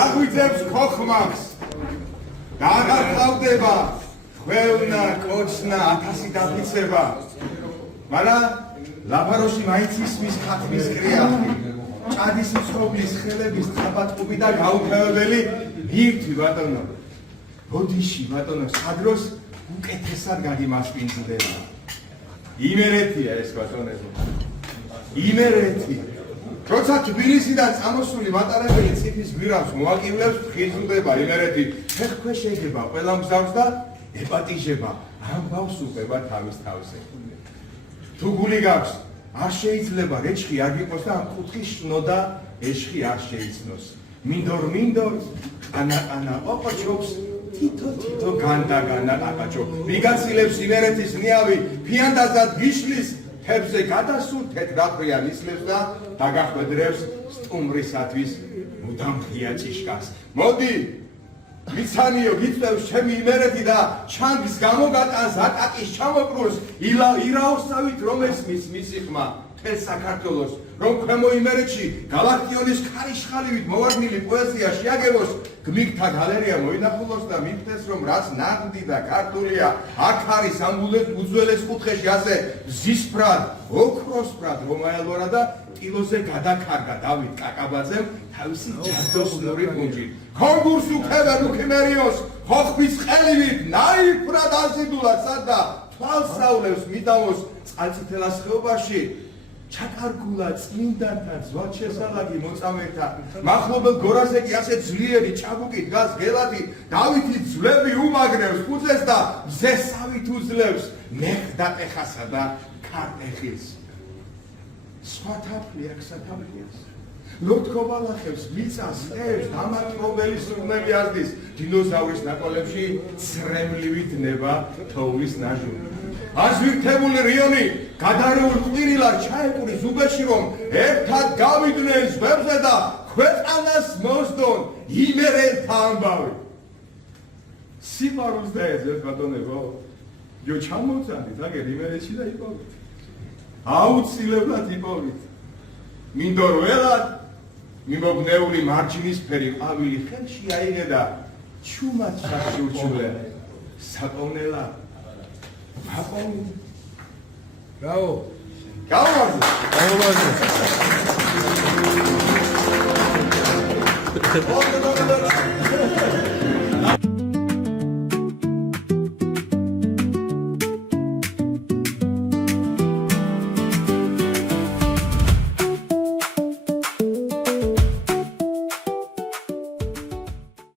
აღვიძებს ხოხმას და აღარ ყავდება ხვევნა, კოცნა, 1000 დაფიცება. მაგრამ ლაბაროში მაინც ისმის ხათმის კრიახი. ჭადის მცხოვრის ხელების თაბატყუბი და გაუფევებელი ვირთვი ბატონო. ბოდიში ბატონო სადროს უკეთესად გაგიმასპინძლდება. იმერეთია ეს ბატონებო. იმერეთი. როცა თბილისიდან წამოსული მატარებელი ციფრის გვირაბს მოაკივლებს, ხიზლდება იმერეთი. ფეხქვე შეიძლება ყველა მგზავს და ეპატიჟება. ამბავს უყვება თავის თავზე. თუ გული გაქვს, არ შეიძლება რეჩხი არ იყოს და კუთხის შნოდა ეშხი არ შეიცნოს. მინდორ, ანა ოყოჩობს, თითო განდაგანა აკაჩო. ვიგაცილებს იმერეთის ნიავი, ფიანდაზად გიშლის, თებზე გადასულ თეთრაფრიან ისლებს და დაგახვედრებს სტუმრისათვის მუდამ ღია ჭიშკარს. მოდი, მიცანიო გიწევს ჩემი იმერეთი და ჩანგის გამოგატანს ატაკის ჩამოკრულს ირაოსავით რომ ესმის მისი ხმა თელ საქართველოს რომ ქვემო იმერეთში გალაქტიონის ქარიშხალივით მოვარდნილი პოეზია შეაგებოს გმირთა გალერეა მოინახულოს და მიხდეს რომ რაც ნაღდი და ქართულია აქ არის ამ უძველეს კუთხეში ასე ზისფრად ოქროსფრად რომაელორა და ტილოზე გადაკარგა დავით კაკაბაძემ თავისი ჯადოსნური პუნჯი კონკურს უქებენ უქიმერიოს ხოხბის ყელივით ნაიფრად აზიდულა სადა თვალსაულებს მიდამოს წყალწითელას ხეობაში ჩაკარგულა წმინდანთა ძვად შესალაგი მოწამეთა მახლობელ გორაზე კი ასე ძლიერი ჭაბუკი დგას გელათი დავითი ძვლები უმაგრებს ფუძეს და მზესავით უძლებს მეხდატეხასა და ქარტეხილს სხვა თაფლი აქ სათაფლიას ლოთქობალახებს მიწას ხეებს დამატყობელი სურნელი აზდის დინოზავრის ნაკოლებში ცრემლივით ნება თოვლის ნაჟული აზვირთებული რიონი გადარეულ ყვირილად ჩაეყური ზუბეში რომ ერთად გავიდნენ ზღვებზე და ქვეყანას მოსდონ იმერელთა ამბავი სიყვარულს დაეძებს ბატონებო ჯო ჩამოწანდით აგერ იმერეთში და იპოვით აუცილებლად იპოვით მინდორ ველად მიმობნეული მარჯნისფერი ყვავილი ხელში აიღე და ჩუმად შახში უჩულე საკოვნელა აკოვნი Bravo. Bravo.